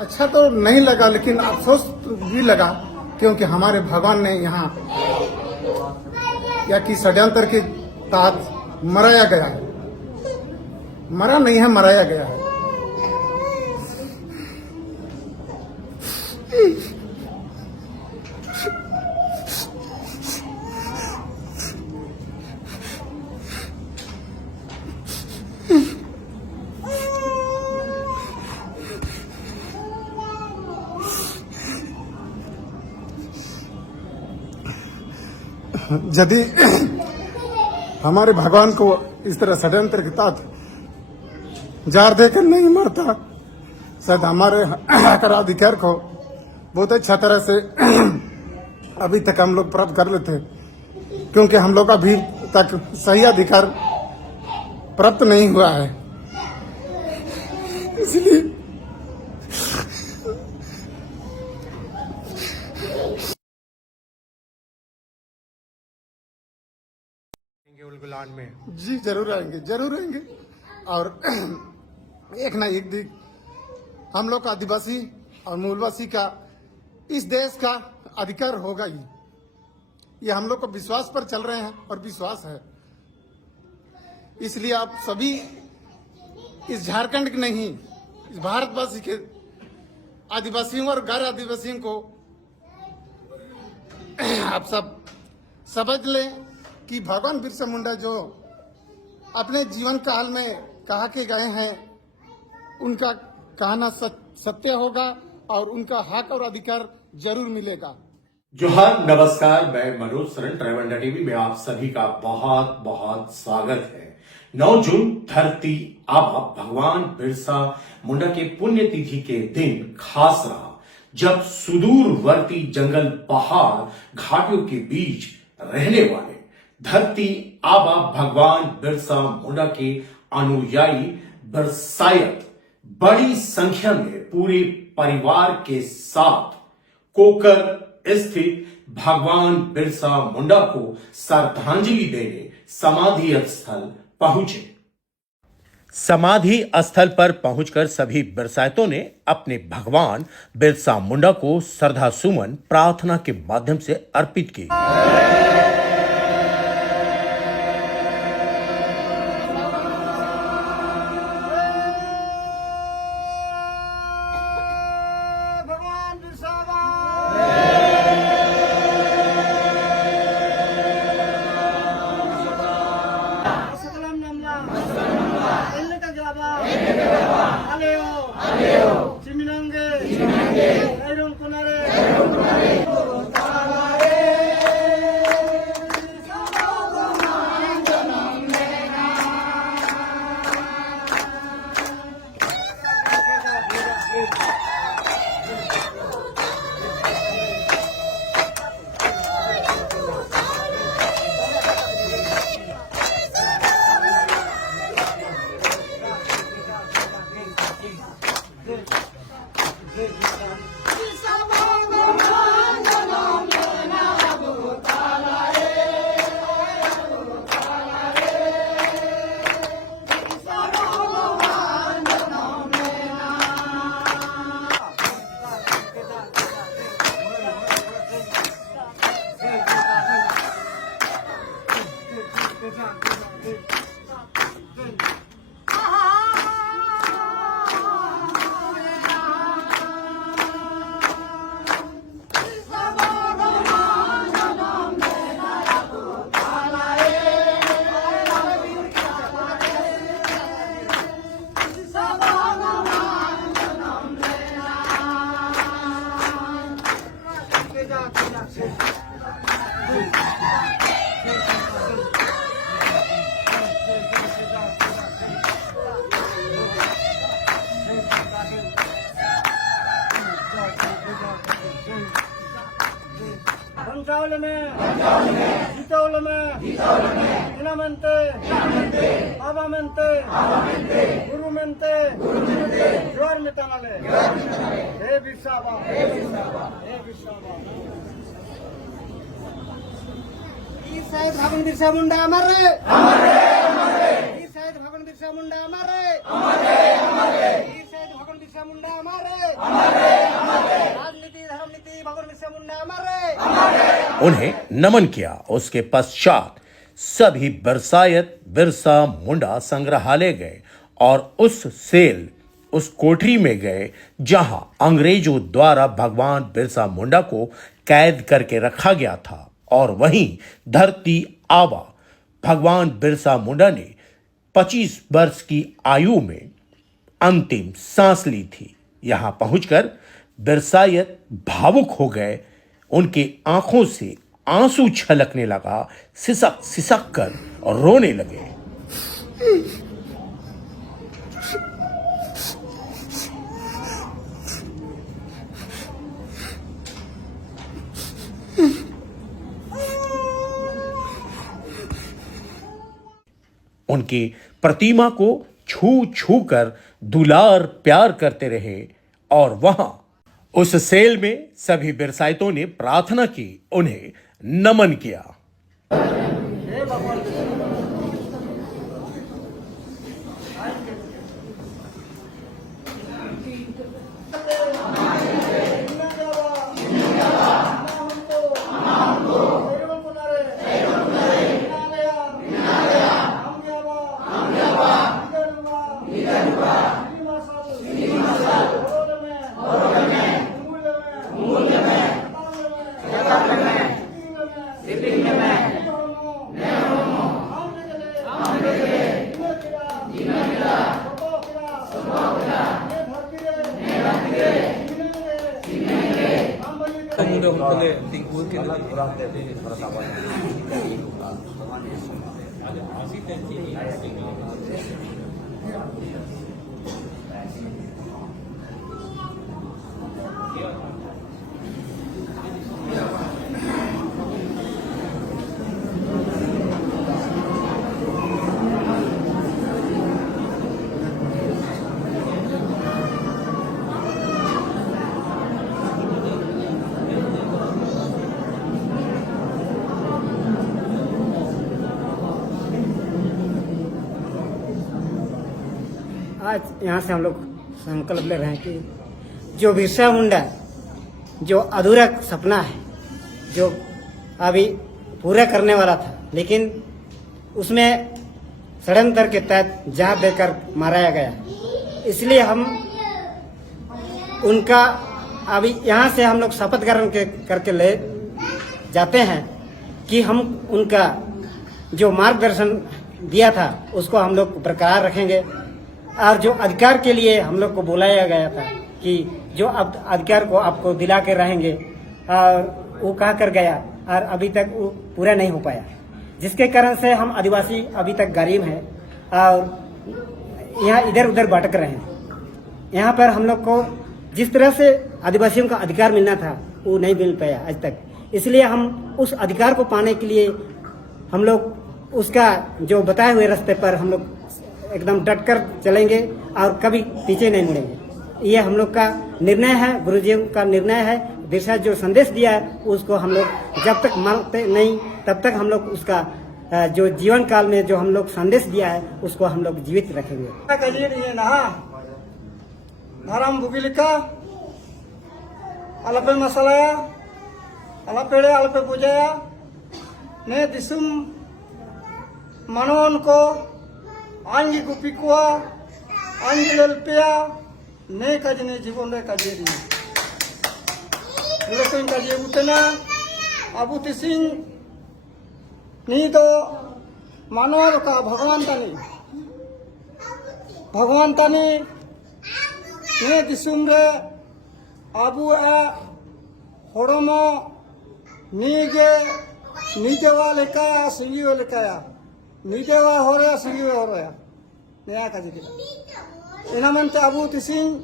अच्छा तो नहीं लगा, लेकिन अफसोस भी लगा, क्योंकि हमारे भगवान ने यहाँ या कि षड्यंत्र के तहत मराया गया है। मरा नहीं है, मराया गया है। यदि हमारे भगवान को इस तरह षड्यंत्र के तहत जार देकर नहीं मारता, शायद हमारे हक अधिकार को बहुत अच्छा तरह से अभी तक हम लोग प्राप्त कर लेते, क्योंकि हम लोग अभी तक सही अधिकार प्राप्त नहीं हुआ है। इसलिए उलगुलान में जी जरूर आएंगे, जरूर आएंगे। और एक ना एक दिन हम लोग का आदिवासी और मूलवासी का इस देश का अधिकार होगा ही। ये हम लोग को विश्वास पर चल रहे हैं और विश्वास है। इसलिए आप सभी इस झारखंड के नहीं, इस भारतवासी के आदिवासियों और गैर आदिवासियों को आप सब समझ लें कि भगवान बिरसा मुंडा जो अपने जीवन काल में कहा के गए हैं, उनका कहना सत्य होगा और उनका हक और अधिकार जरूर मिलेगा। जोहार, नमस्कार। मैं Manoj Saran, travel India TV में आप सभी का बहुत बहुत स्वागत है। 9 जून धरती आबा भगवान बिरसा मुंडा के पुण्यतिथि के दिन खास रहा, जब सुदूरवर्ती जंगल, पहाड़, घाटियों के बीच रहने वाले धरती आबा भगवान बिरसा मुंडा के अनुयायी बरसायत बड़ी संख्या में पूरे परिवार के साथ कोकर स्थित भगवान बिरसा मुंडा को श्रद्धांजलि देने समाधि स्थल पहुंचे। समाधि स्थल पर पहुंचकर सभी बिरसायतों ने अपने भगवान बिरसा मुंडा को श्रद्धा सुमन प्रार्थना के माध्यम से अर्पित की। भगवान बिरसा मुंडा हमारे, भगवान बिरसा मुंडा हमारे, भगवान बिरसा मुंडा हमारे। उन्हें नमन किया। उसके पश्चात सभी बिरसायत बिरसा मुंडा संग्रहालय गए और उस कोठरी में गए जहां अंग्रेजों द्वारा भगवान बिरसा मुंडा को कैद करके रखा गया था। और वहीं धरती आबा भगवान बिरसा मुंडा ने 25 वर्ष की आयु में अंतिम सांस ली थी। यहां पहुंचकर बिरसायत भावुक हो गए। उनके आंखों से आंसू छलकने लगा, सिसक सिसक कर और रोने लगे। उनकी प्रतिमा को छू छू कर दुलार प्यार करते रहे। और वहां उस सेल में सभी बिरसायतों ने प्रार्थना की, उन्हें नमन किया। आज यहाँ से हम लोग संकल्प ले रहे हैं कि जो बिरसा मुंडा जो अधूरा सपना है, जो अभी पूरा करने वाला था, लेकिन उसमें षड्यंत्र के तहत जान देकर माराया गया। इसलिए हम उनका अभी यहाँ से हम लोग शपथ ग्रहण करके ले जाते हैं कि हम उनका जो मार्गदर्शन दिया था उसको हम लोग बरकरार रखेंगे। और जो अधिकार के लिए हम लोग को बुलाया गया था कि जो अब अधिकार को आपको दिला के रहेंगे, और वो कहा कर गया और अभी तक वो पूरा नहीं हो पाया, जिसके कारण से हम आदिवासी अभी तक गरीब हैं और यहाँ इधर उधर भटक रहे हैं। यहाँ पर हम लोग को जिस तरह से आदिवासियों का अधिकार मिलना था वो नहीं मिल पाया आज तक। इसलिए हम उस अधिकार को पाने के लिए हम लोग उसका जो बताए हुए रास्ते पर हम लोग एकदम डट कर चलेंगे और कभी पीछे नहीं मुड़ेंगे। ये हम लोग का निर्णय है, गुरुजी का निर्णय है। बिरसा जो संदेश दिया है उसको हम लोग जब तक मानते नहीं तब तक हम लोग उसका जो जीवन काल में जो हम लोग संदेश दिया है उसको हम लोग जीवित रखेंगे। Haram bugilika, alape masalaya, alapede alape pujaya, ne disum manon ko, angi kupikua, angi lelpea, ne kajine jibon re kajiri. Lekoin kaji utena, abu tising, ni to manor ka Bhagawan tani, ne disumre abu horomo nijewa lekaya singiwa lekaya nijewa horea singiwa horea nea kajikita enamante abu tising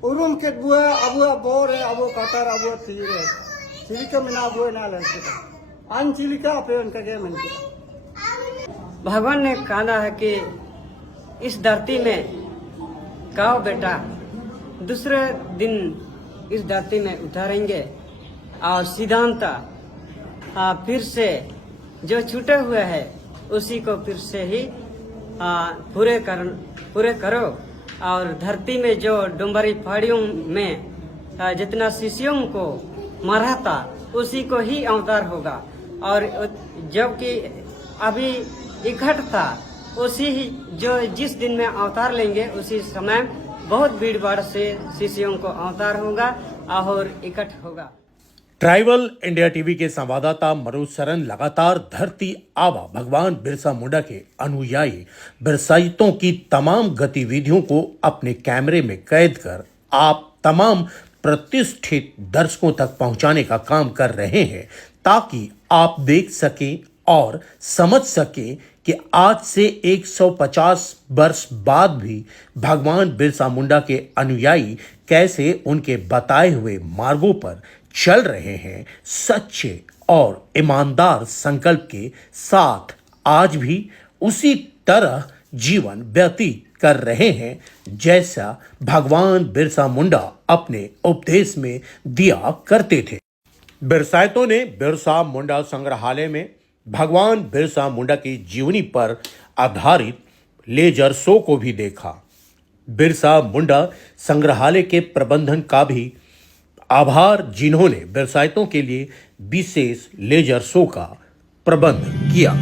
urum ket bua abu bore abu katar abu tigire chilika mina abu na lankita an chilika apeon kage manke भगवान ने कहा है कि इस धरती में गाँव बेटा दूसरे दिन इस धरती में उतारेंगे और सिद्धांत फिर से जो छूटे हुए है उसी को फिर से ही पूरे करो। और धरती में जो डुम्बरी पहाड़ियों में जितना शिष्यों को मरा था उसी को ही अवतार होगा, और जबकि अभी इकट्ठ था उसी ही जो जिस दिन में अवतार लेंगे उसी समय बहुत भीड़ भाड़ से शिष्यों को अवतार होगा और इकट्ठ होगा। ट्राइबल इंडिया टीवी के संवाददाता मनोज सरन लगातार धरती आबा भगवान बिरसा मुंडा के अनुयायी बिरसाइतों की तमाम गतिविधियों को अपने कैमरे में कैद कर आप तमाम प्रतिष्ठित दर्शकों तक पहुंचाने का काम कर रहे हैं, ताकि आप देख सकें और समझ सकें कि आज से 150 वर्ष बाद भी भगवान बिरसा मुंडा के अनुयायी कैसे उनके बताए हुए मार्गों पर चल रहे हैं, सच्चे और ईमानदार संकल्प के साथ आज भी उसी तरह जीवन व्यतीत कर रहे हैं जैसा भगवान बिरसा मुंडा अपने उपदेश में दिया करते थे। बिरसाइतों ने बिरसा मुंडा संग्रहालय में भगवान बिरसा मुंडा की जीवनी पर आधारित लेजर शो को भी देखा। बिरसा मुंडा संग्रहालय के प्रबंधन का भी आभार, जिन्होंने बिरसाइतों के लिए विशेष लेजर शो का प्रबंध किया।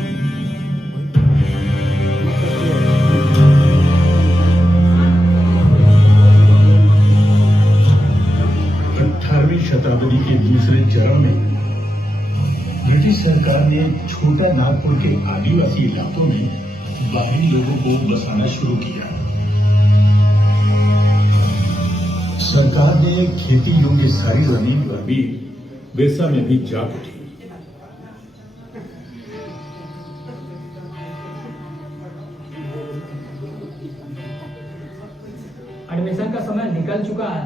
18वीं शताब्दी के दूसरे चरण में ब्रिटिश सरकार ने छोटा नागपुर के आदिवासी इलाकों में बाहरी लोगों को बसाना शुरू किया। सरकार ने खेती योग्य सारी जमीन पर भी बिरसा में भी जाग उठी। एडमिशन का समय निकल चुका है,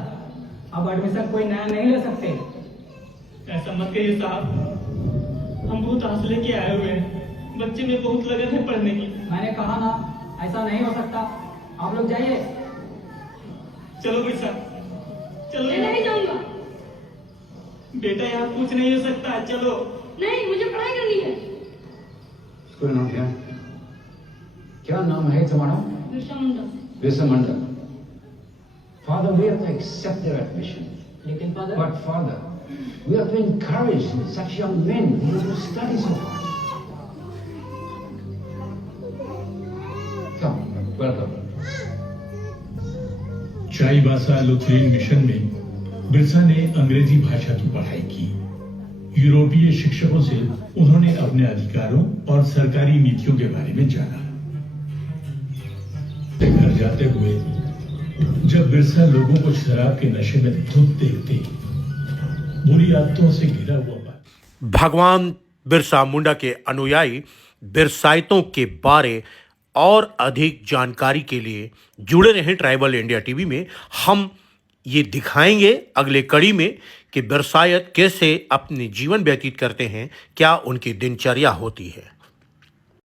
अब एडमिशन कोई नया नहीं ले सकते। ऐसा मत कहिए साहब, हम बहुत आस लेके आए हुए हैं, बच्चे में बहुत लगन है पढ़ने की। मैंने कहा ना, ऐसा नहीं हो सकता, आप लोग जाइए। चलो भाई साहब, चलो। मैं नहीं जाऊंगा। बेटा यहाँ कुछ नहीं हो सकता, चलो। नहीं, मुझे पढ़ाई करनी है। स्कूल नाम क्या? क्या नाम है तुम्हारा? Birsa Munda. Birsa Munda. Father, we have to accept their admission. लेकिन father, But Father, we have to encourage such young men who want to study so hard. Come, welcome. Chaibasa Lutheran mission में बिरसा ने अंग्रेजी भाषा की पढ़ाई की। यूरोपीय शिक्षकों से उन्होंने अपने अधिकारों और सरकारी नीतियों के बारे में जाना। घर जाते हुए जब बिरसा लोगों को शराब के नशे में धुत देखते, बुरी आदतों से घिरा हुआ भगवान बिरसा मुंडा के अनुयायी बिरसाइतों के बारे और अधिक जानकारी के लिए जुड़े रहें ट्राइबल इंडिया टीवी में। हम ये दिखाएंगे अगले कड़ी में कि बिरसायत कैसे अपने जीवन व्यतीत करते हैं, क्या उनकी दिनचर्या होती है।